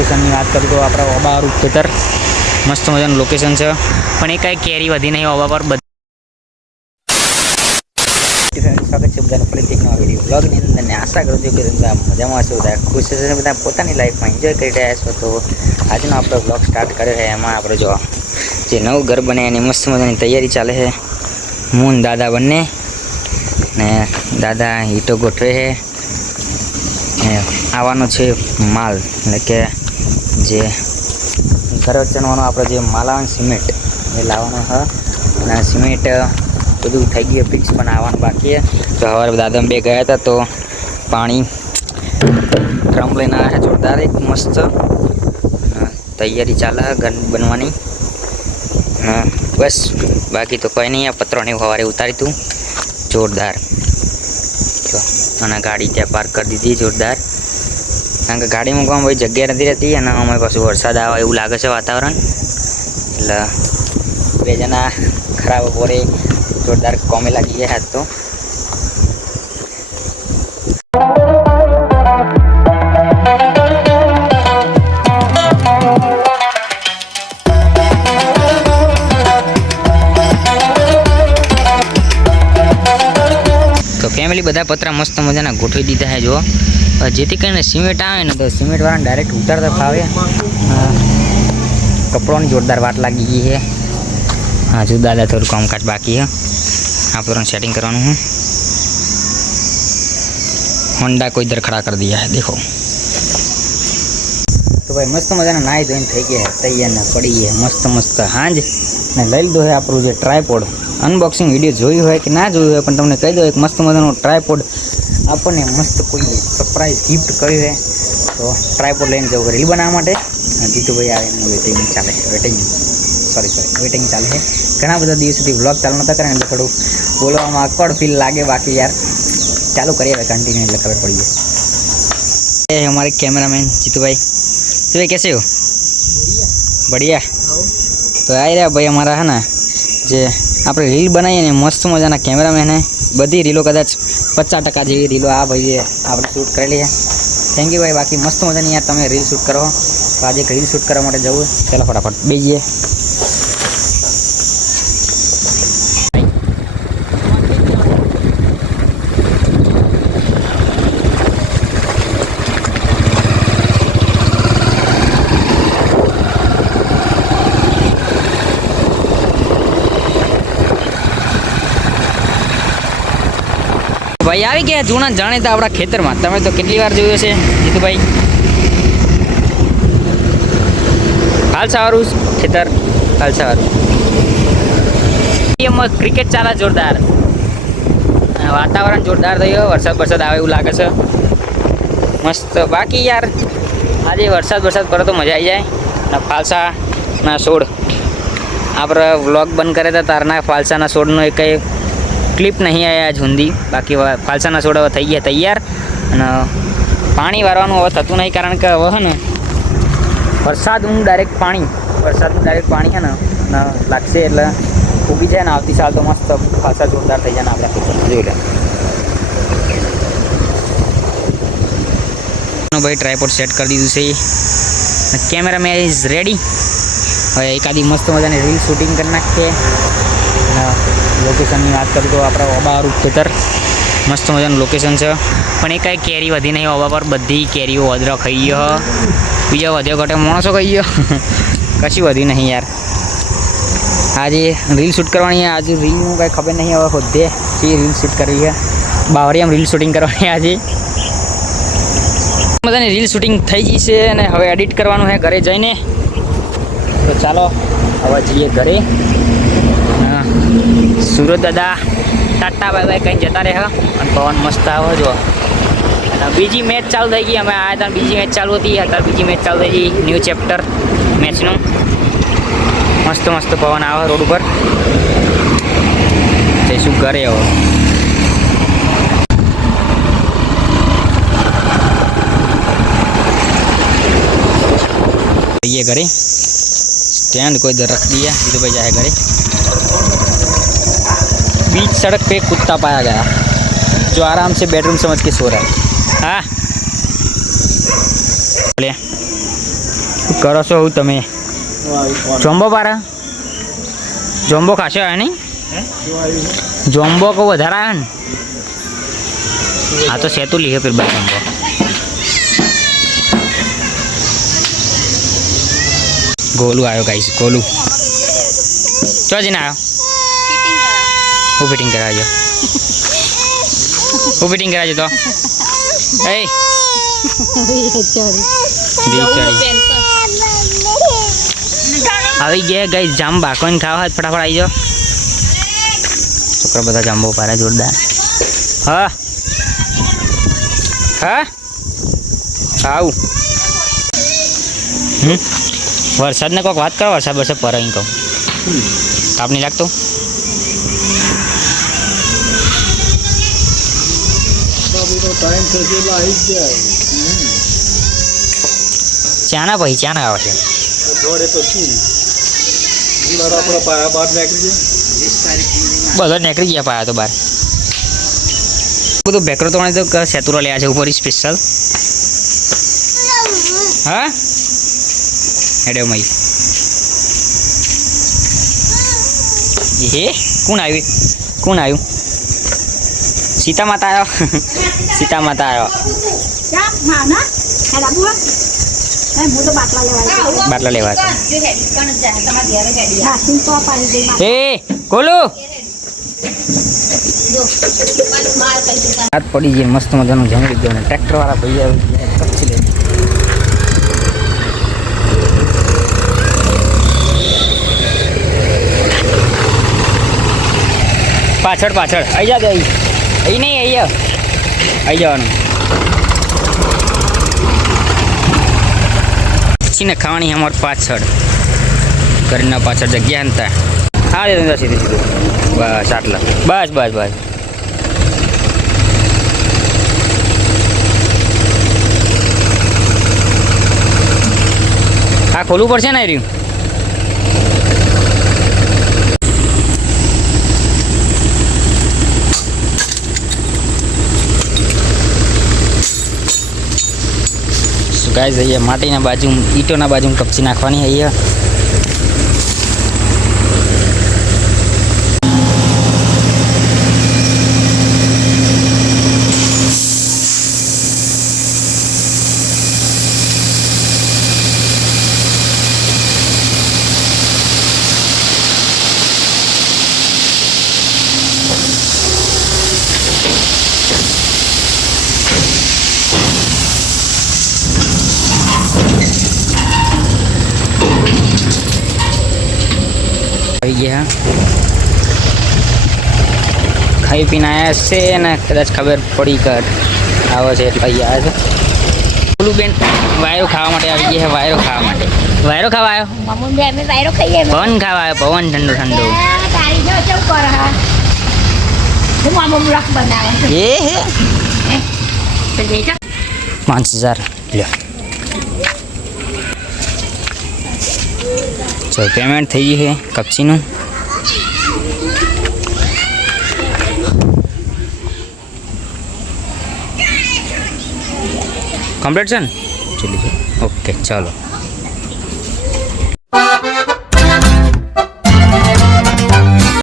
લોકેશનની વાત કરું તો આપણે ઓબાવાળું ખેતર મસ્ત મજાનું લોકેશન છે, પણ એ કાંઈ કેરી વધી નહીં ઓબા પર. સ્વાગત છે બધાને ફરીથી એક નવા વિડીયો બ્લોગની અંદર, ને આશા કરું છું કે બધા મજામાં હશો, બધા ખુશ હશે, બધા પોતાની લાઈફમાં એન્જોય કરી રહ્યા છો. તો આજનો આપણો બ્લોગ સ્ટાર્ટ કર્યો છે. એમાં આપણે જો જે નવું ઘર બને એની મસ્ત મજાની તૈયારી ચાલે છે. હું ને દાદા બંને, ને દાદા ઈંટો ગોઠવે છે. આવવાનો છે માલ, એટલે કે જે ઘર વચ્ચેનો આપણે જે માલ આવે સિમેન્ટ એ લાવવાનો છે. અને સિમેન્ટ બધું થઈ ગયું ફિક્સ, પણ આવવાનું બાકી છે. તો સવારે દાદા બે ગયા હતા તો પાણી ડ્રમ લઈને આવ્યા છે જોરદાર એક મસ્ત. તૈયારી ચાલે ઘર બનવાની. બસ બાકી તો કંઈ નહીં. આ પત્રોને સવારે ઉતારી તું જોરદાર. અને ગાડી ત્યાં પાર્ક કરી દીધી જોરદાર, કારણ કે ગાડી મૂકવામાં ભાઈ જગ્યા નથી રહેતી. અને અમારી પાછું વરસાદ આવે એવું લાગે છે વાતાવરણ, એટલે બે જણા ખરાબ બપોરે જોરદાર કોમે લાગી ગયા હાથ. તો ફેમિલી બધા પતરા મસ્ત મજાના ગોઠવી દીધા છે. જો જેથી કરીને સિમેન્ટ આવે ને તો સિમેન્ટવાળાને ડાયરેક્ટ ઉતારતા ફાવે. કપડોની જોરદાર વાટ લાગી ગઈ છે. હા જો દાદા થોડું કામકાજ બાકી છે. આ પતરાનું સેટિંગ કરવાનું છે. હોન્ડા કોઈ દર ખડા કરી દિયા है देखो. તો ભાઈ મસ્ત મજાના નાહી ધોઈને થઈ ગયા તૈયાર ને પડી ગયા મસ્ત મસ્ત હાંજ. ને લઈ લીધો છે આપણું જે ટ્રાયપોડ. અનબોક્સિંગ વિડીયો જોયું હોય કે ના જોયું હોય, પણ તમને કહી દો એક મસ્ત મજાનો ટ્રાયપોડ આપણને મસ્ત કોઈ સરપ્રાઈઝ ગિફ્ટ કર્યું છે. તો ટ્રાયપોડ લઈને જવું રીલ બનાવવા માટે. જીતુભાઈ આવે એનું વેટિંગ ચાલે છે. વેટિંગ ચાલે છે. ઘણા બધા દિવસોથી વ્લોગ ચાલુ નતા કરે એટલે થોડું બોલવામાં અકવર્ડ ફીલ લાગે. બાકી યાર ચાલુ કરીએ હવે કન્ટિન્યू, એટલે ખબર પડી જાય. हमारे कैमरामैन जीतू भाई कैसे हो? बढ़िया. तो आ रहा भाई हमारा है ना જે આપણે રીલ બનાવીએ ને મસ્ત મજાના કેમેરામેન હે. બધી રીલો કદાચ 50% જેવી રીલો આ ભાઈએ આપણે શૂટ કરેલી છે. થેન્ક યુ ભાઈ. બાકી મસ્ત મજાની યાર તમે રીલ શૂટ કરો. તો આજે એક રીલ શૂટ કરવા માટે જવું. ચાલો ફટાફટ બેસીએ. ભાઈ આવી ગયા જૂના જાણીતા આપણા ખેતરમાં. તમે તો કેટલી વાર જોયું છે જીતુભાઈ? હાલસાવાળું ખેતર, હાલસાવાળું. એમાં ક્રિકેટ ચાલે જોરદાર. વાતાવરણ જોરદાર થયો. વરસાદ આવે એવું લાગે છે મસ્ત. બાકી યાર આજે વરસાદ પડે તો મજા આવી જાય. અને ફાલસાના છોડ આપણે વ્લોગ બંધ કર્યા હતા તારના ફાલસાના છોડનો એક કંઈ ક્લિપ નહીં આવ્યા આજ સુધી. બાકી ફાલસાના છોડ હવે થઈ ગયા તૈયાર. અને પાણી વારવાનું હવે થતું નહીં, કારણ કે હવે છે ને વરસાદનું ડાયરેક્ટ પાણી છે ને લાગશે એટલે ઉગી જાય ને આવતી સાલ તો મસ્ત ફાલસા જોરદાર થઈ જાય ને આપણે જોઈ લે. ભાઈ ટ્રાયપોડ સેટ કરી દીધું છે. Cameraman is ready. હવે એકાદી મસ્ત મજાની રીલ શૂટિંગ કરી નાખીએ. લોકેશનની વાત કરું તો આપણે ઓબાવાળું ખેતર મસ્ત મજાનું લોકેશન છે, પણ એ કાંઈ કેરી વધી નહીં ઓબા પર. બધી કેરીઓ વધરો ખાઈ ગયો. બીજા વધ્યો ઘટે માણસો ખાઈ ગયો. કશું વધ્યું નહીં યાર. આજે રીલ શૂટ કરવાની. આજે રીલનું કાંઈ ખબર નહીં હવે હોદ્દે જે રીલ શૂટ કરવી છે. બાવળિયામાં રીલ શૂટિંગ કરવાની આજે. બધાની રીલ શૂટિંગ થઈ ગઈ છે અને હવે એડિટ કરવાનું છે ઘરે જઈને. તો ચાલો હવે જઈએ ઘરે. સુરત દાદા ટાટા બાય બાય કંઈ જતા રહે. અને પવન મસ્ત આવે જો. અને બીજી મેચ ચાલુ થઈ ગઈ. અમે આવ્યા હતા બીજી મેચ ચાલુ હતી. અત્યારે બીજી મેચ ચાલુ થઈ ગઈ. ન્યૂ ચેપ્ટર મેચનું. મસ્ત પવન આવે રોડ ઉપર. જઈશું ઘરે હવે. જઈએ ઘરે. स्टैंड कोई इधर रख दिया. जीतू भाई जाए घरे. बीच सड़क पे कुत्ता पाया गया जो आराम से बेडरूम समझ के सो रहा है. हाँ કરો છો હું તમે જોમ્બો પારા જોમ્બો ખાશો હે નહીં જોમ્બો કહું વધારે આવે ને હા તો સેતું લીધે પેલું બાર જોમ્બો ગોલું આવ્યો ગાઈસ ગોલું ચો જઈને આવ્યો હું ફિટિંગ કરાવજો હું ફિટિંગ કરાવજો તો એ આવી ગયા ગાઈસ જામ બાકોને ખાવા ફટાફટ આવી જાઓ છોકરા બધા જાંબો પારા જોરદાર હા હા આવું વરસાદને કોઈક વાત કરો વરસાદ વરસાદ પર અહીં કહું તાપ નહીં લાગતો ચાના ભાઈ ચાના આવે છે બધો નીકળી ગયા પાયા તો બહાર બધું બેકરો તો સેતુરો લેવા છે ઉપર સ્પેશિયલ હા હેડે મય એ કોણ આવ્યું સીતા માતા આવ્યો સીતા માતા આવ્યો બાટલા લેવા એ કોલું હાથ પડી જાય મસ્ત મજાનું જંગલી ગયો ને ટ્રેક્ટર વાળા ભાઈ આવી કચ્છી લે પાછળ આવી જા અહીં નહીં આવી જવાનું ને ખાવાની અમાર પાછળ ઘરના પાછળ જગ્યા ને ત્યાં હા દે સીધું બસ આટલા બસ હા ખોલવું પડશે ને રહ્યું ગાઈસ અહીંયા માટીના બાજુ ઈંટોના બાજુ કપચી નાખવાની અહીંયા આવી ગયા ખાઈ પીને આવ્યા છે ને કદાચ ખબર પડી કર આવે છે એટલે આવ્યા છે બોલું બેન વાયરો ખાવા માટે આવી ગયા છે વાયરો ખાવા માટે વાયરો ખાવા આવ્યો પવન ખાવા આવ્યો પવન ઠંડો ઠંડો એ 5000 લ્યો ચલો પેમેન્ટ થઈ ગઈ છે કપચીનું કમ્પ્લીટ છે ને ચલો ઓકે ચાલો